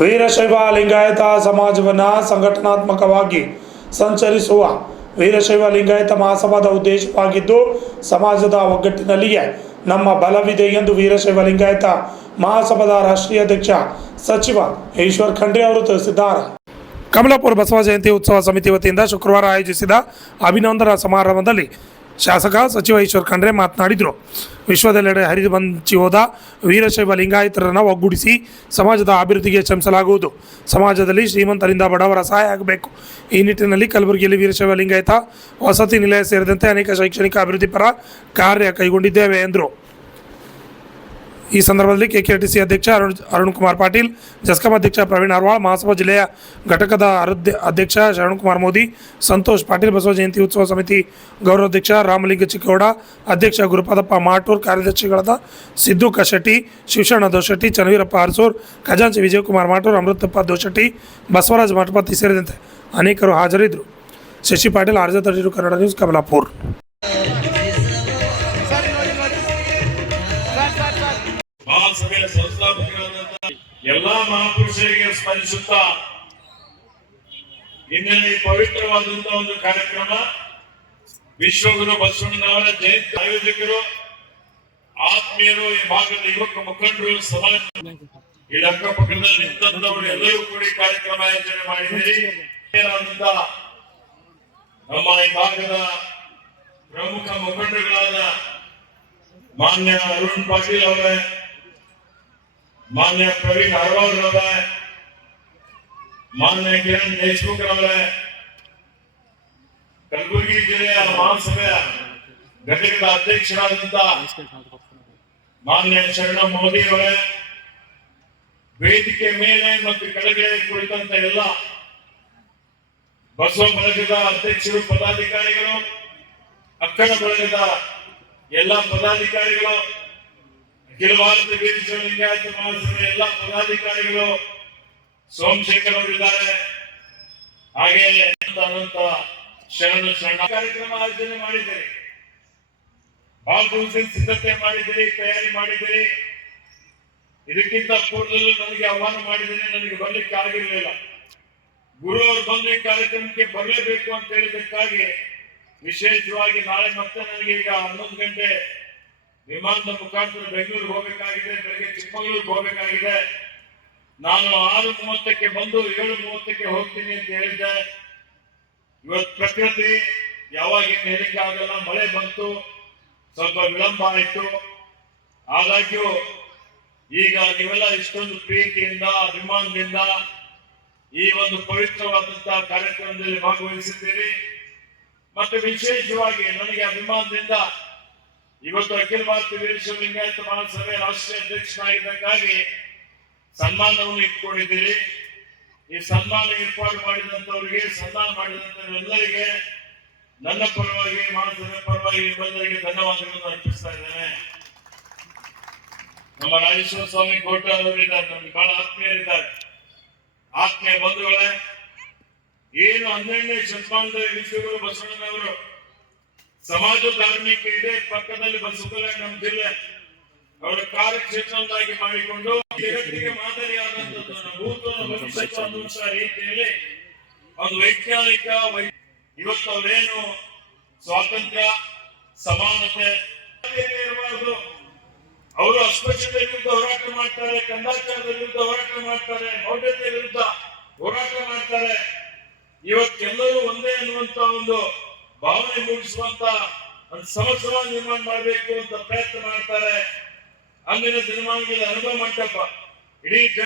ವೀರಶೈವ ಲಿಂಗಾಯತ ಸಮಾಜವನ್ನು ಸಂಘಟನಾತ್ಮಕವಾಗಿ ಸಂಚರಿಸುವ ವೀರಶೈವ ಲಿಂಗಾಯತ ಮಹಾಸಭಾದ ಉದ್ದೇಶವಾಗಿದ್ದು, ಸಮಾಜದ ಒಗ್ಗಟ್ಟಿನಲ್ಲಿಯೇ ನಮ್ಮ ಬಲವಿದೆ ಎಂದು ವೀರಶೈವ ಲಿಂಗಾಯತ ಮಹಾಸಭಾದ ರಾಷ್ಟ್ರೀಯ ಅಧ್ಯಕ್ಷ ಸಚಿವ ಈಶ್ವರ್ ಖಂಡ್ರೆ ಅವರು ತಿಳಿಸಿದ್ದಾರೆ. ಕಮಲಾಪುರ ಬಸವ ಜಯಂತಿ ಉತ್ಸವ ಸಮಿತಿ ವತಿಯಿಂದ ಶುಕ್ರವಾರ ಆಯೋಜಿಸಿದ ಅಭಿನಂದನಾ ಸಮಾರಂಭದಲ್ಲಿ ಶಾಸಕ ಸಚಿವ ಈಶ್ವರ್ ಖಂಡ್ರೆ ಮಾತನಾಡಿದರು. ವಿಶ್ವದೆಲ್ಲೆಡೆ ಹರಿದು ಬಂಚಿ ಹೋದ ವೀರಶೈವ ಲಿಂಗಾಯತರನ್ನು ಒಗ್ಗೂಡಿಸಿ ಸಮಾಜದ ಅಭಿವೃದ್ಧಿಗೆ ಶ್ರಮಿಸಲಾಗುವುದು. ಸಮಾಜದಲ್ಲಿ ಶ್ರೀಮಂತರಿಂದ ಬಡವರ ಸಹಾಯ ಆಗಬೇಕು. ಈ ನಿಟ್ಟಿನಲ್ಲಿ ಕಲಬುರಗಿಯಲ್ಲಿ ವೀರಶೈವ ಲಿಂಗಾಯತ ವಸತಿ ನಿಲಯ ಸೇರಿದಂತೆ ಅನೇಕ ಶೈಕ್ಷಣಿಕ ಅಭಿವೃದ್ಧಿ ಪರ ಕಾರ್ಯ ಕೈಗೊಂಡಿದ್ದೇವೆ ಎಂದರು. ಈ ಸಂದರ್ಭದಲ್ಲಿ ಕೆಕೆಟಿಸಿ ಅಧ್ಯಕ್ಷ ಅರುಣ್ ಕುಮಾರ್ ಪಾಟೀಲ್, ಜಸ್ಕಾಂ ಅಧ್ಯಕ್ಷ ಪ್ರವೀಣ್ ಅರ್ವಾಳ್, ಮಹಾಸಭಾ ಜಿಲ್ಲೆಯ ಘಟಕದ ಅಧ್ಯಕ್ಷ ಶರಣಕುಮಾರ್ ಮೋದಿ, ಸಂತೋಷ್ ಪಾಟೀಲ್, ಬಸವ ಜಯಂತಿ ಉತ್ಸವ ಸಮಿತಿ ಗೌರವಾಧ್ಯಕ್ಷ ರಾಮಲಿಂಗ ಚಿಕ್ಕೋಡ, ಅಧ್ಯಕ್ಷ ಗುರುಪಾದಪ್ಪ ಮಾಟೂರ್, ಕಾರ್ಯದರ್ಶಿಗಳಾದ ಸಿದ್ದು ಕಶೆಟ್ಟಿ, ಶಿವಶರಣ ದೋಶೆಟ್ಟಿ, ಚನ್ನವೀರಪ್ಪ ಅರಸೂರ್, ಖಜಾಂಚಿ ವಿಜಯಕುಮಾರ್ ಮಾಟೂರ್, ಅಮೃತಪ್ಪ ದೋಶೆಟ್ಟಿ, ಬಸವರಾಜ್ ಮಠಪತಿ ಸೇರಿದಂತೆ ಅನೇಕರು ಹಾಜರಿದ್ದರು. Shashi Patil, RJ32 Kannada news, Kamalapur. ಮಹಾಸಭೆಯ ಸಂಸ್ಥಾಪಕರಾದಂತಹ ಎಲ್ಲಾ ಮಹಾಪುರುಷರಿಗೆ ಸ್ಮರಿಸುತ್ತಾ ಇಂದಿನ ಈ ಪವಿತ್ರವಾದಂತಹ ಒಂದು ಕಾರ್ಯಕ್ರಮ ವಿಶ್ವಗುರು ಬಸವಣ್ಣನವರ ಜಯಂತಿ ಆಯೋಜಕರು, ಆತ್ಮೀಯರು, ಈ ಭಾಗದ ಯುವಕ ಮುಖಂಡರು, ಸಮಾಜ ಈ ಅಕ್ಕಪಕ್ಕದಲ್ಲಿ ನಿಂತವರು ಎಲ್ಲರೂ ಕೂಡಿ ಕಾರ್ಯಕ್ರಮ ಆಯೋಜನೆ ಮಾಡಿದ್ದೀರಿ. ನಮ್ಮ ಈ ಭಾಗದ ಪ್ರಮುಖ ಮುಖಂಡರುಗಳಾದ ಮಾನ್ಯ ಅರುಣ್ ಪಾಟೀಲ್ ಅವರೇ, ಮಾನ್ಯ ಪ್ರವೀಣ್ ಅರ್ವಾಳ್ ಅವರೇ, ಮಾನ್ಯ ಕಿರಣ್ ದೇಶಮುಖ್ ಅವರೇ, ಕಲಬುರಗಿ ಜಿಲ್ಲೆಯ ಮಹಾಸಭೆಯ ಘಟಕದ ಅಧ್ಯಕ್ಷರಾದಂತಹ ಮಾನ್ಯ ಶರಣ ಮೋದಿ ಅವರೇ, ವೇದಿಕೆ ಮೇಲೆ ಮತ್ತು ಕೆಳಗಡೆ ಕುಳಿತಂತ ಎಲ್ಲ ಬಸವ ಬಳಗದ ಅಧ್ಯಕ್ಷರು, ಪದಾಧಿಕಾರಿಗಳು, ಅಕ್ಕನ ಬಳಗದ ಎಲ್ಲ ಪದಾಧಿಕಾರಿಗಳು, ಅಖಿಲ ಭಾರತ ವೀರಶೈವ ಲಿಂಗಾಯತ ಮಹಾಸಭೆ ಎಲ್ಲ ಪದಾಧಿಕಾರಿಗಳು, ಸೋಮಶೇಖರ್ ಅವರಿದ್ದಾರೆ. ಹಾಗೆ ಅನಂತ ಶರಣ ಕಾರ್ಯಕ್ರಮ ಆಯೋಜನೆ ಮಾಡಿದ್ದೀರಿ. ಬಹಳ ದಿವಸ ಸಿದ್ಧತೆ ಮಾಡಿದ್ದೀರಿ, ತಯಾರಿ ಮಾಡಿದ್ದೀರಿ. ಇದಕ್ಕಿಂತ ಪೂರ್ವದಲ್ಲೂ ನನಗೆ ಆಹ್ವಾನ ಮಾಡಿದ್ದೀನಿ, ನನಗೆ ಬರ್ಲಿಕ್ಕೆ ಆಗಿರಲಿಲ್ಲ. ಗುರು ಅವರು ಬಂದು ಈ ಕಾರ್ಯಕ್ರಮಕ್ಕೆ ಬರಲೇಬೇಕು ಅಂತ ಹೇಳಿದ್ದಕ್ಕಾಗಿ ವಿಶೇಷವಾಗಿ ನಾಳೆ ಮತ್ತೆ ನನಗೆ ಈಗ 11 ಗಂಟೆ ವಿಮಾನದ ಮುಖಾಂತರ ಬೆಂಗಳೂರಿಗೆ ಹೋಗಬೇಕಾಗಿದೆ, ಬೆಳಗ್ಗೆ ಚಿಕ್ಕಮಗಳೂರಿಗೆ ಹೋಗಬೇಕಾಗಿದೆ. ನಾನು 6:30ಕ್ಕೆ ಬಂದು 7:30ಕ್ಕೆ ಹೋಗ್ತೀನಿ ಅಂತ ಹೇಳಿದ್ದೆ. ಇವತ್ತು ಪ್ರಕೃತಿ ಯಾವಾಗ ಹೇಳಿಕೆ ಆಗಲ್ಲ, ಮಳೆ ಬಂತು, ಸ್ವಲ್ಪ ವಿಳಂಬ ಆಯಿತು. ಆದಾಗ್ಯೂ ಈಗ ನೀವೆಲ್ಲ ಇಷ್ಟೊಂದು ಪ್ರೀತಿಯಿಂದ, ಅಭಿಮಾನದಿಂದ ಈ ಒಂದು ಪವಿತ್ರವಾದಂತಹ ಕಾರ್ಯಕ್ರಮದಲ್ಲಿ ಭಾಗವಹಿಸಿದ್ದೀರಿ. ಮತ್ತು ವಿಶೇಷವಾಗಿ ನನಗೆ ಅಭಿಮಾನದಿಂದ ಇವತ್ತು ಅಖಿಲ ಭಾರತ ವೀರಶೈವ ಲಿಂಗಾಯತ ಮಹಾಸಭೆ ರಾಷ್ಟ್ರೀಯ ಅಧ್ಯಕ್ಷನಾಗಿದ್ದಕ್ಕಾಗಿ ಸನ್ಮಾನವನ್ನು ಇಟ್ಕೊಂಡಿದ್ದೀರಿ. ಈ ಸನ್ಮಾನ ಏರ್ಪಾಡು ಮಾಡಿದಂತವರಿಗೆ, ಸನ್ಮಾನ ಮಾಡಿದಂತವರೆಲ್ಲರಿಗೆ ನನ್ನ ಪರವಾಗಿ, ಮಹಾಸಭೆ ಪರವಾಗಿ ನಿಮ್ಮೆಲ್ಲರಿಗೆ ಧನ್ಯವಾದಗಳನ್ನು ಅರ್ಪಿಸ್ತಾ ಇದ್ದೇನೆ. ನಮ್ಮ ರಾಜೇಶ್ವರ ಸ್ವಾಮಿ ಕೋಟ ಅವರಿದ್ದಾರೆ, ನಮ್ಗೆ ಬಹಳ ಆತ್ಮೀಯರಿದ್ದಾರೆ. ಆತ್ಮೀಯ ಬಂಧುಗಳೇ, ಏನು 12ನೇ ಶತಮಾನದಲ್ಲಿ ವಿಶ್ವಗುರು ಬಸವಣ್ಣನವರು ಸಮಾಜ ಧಾರ್ಮಿಕ ಇದೆ ಪಕ್ಕದಲ್ಲಿ ಬಸವಕಲ್ಯಾಣ ನಮ್ಮ ಜಿಲ್ಲೆ ಅವರ ಕಾರ್ಯಕ್ಷೇತ್ರವನ್ನಾಗಿ ಮಾಡಿಕೊಂಡು ಜಗತ್ತಿಗೆ ಮಾದರಿಯಾದಂತಹ ಭೂತನ ಭವಿಷ್ಯತ್ವ ಅನ್ನುವಂತಹ ರೀತಿಯಲ್ಲಿ ಒಂದು ವೈಜ್ಞಾನಿಕ ಇವತ್ತು ಅವರೇನು ಸ್ವಾತಂತ್ರ್ಯ, ಸಮಾನತೆ ಇರಬಾರದು. ಅವರು ಅಸ್ಪೃಶ್ಯತೆ ವಿರುದ್ಧ ಹೋರಾಟ ಮಾಡ್ತಾರೆ, ಕಂದಾಚಾರದ ವಿರುದ್ಧ ಹೋರಾಟ ಮಾಡ್ತಾರೆ, ಮೌಢ್ಯತೆ ವಿರುದ್ಧ ಹೋರಾಟ ಮಾಡ್ತಾರೆ. ಇವತ್ತೆಲ್ಲರೂ ಒಂದೇ ಅನ್ನುವಂತ ಒಂದು ಭಾವನೆ ಮೂಡಿಸುವಂತ ಒಂದು ಸಮಾಜ ನಿರ್ಮಾಣ ಮಾಡಬೇಕು ಅಂತ ಪ್ರಯತ್ನ ಮಾಡ್ತಾರೆ. ಅಂದಿನ ದಿನಮಾನಗಳ ಅನುಭವ ಮಂಟಪ ಇಡೀ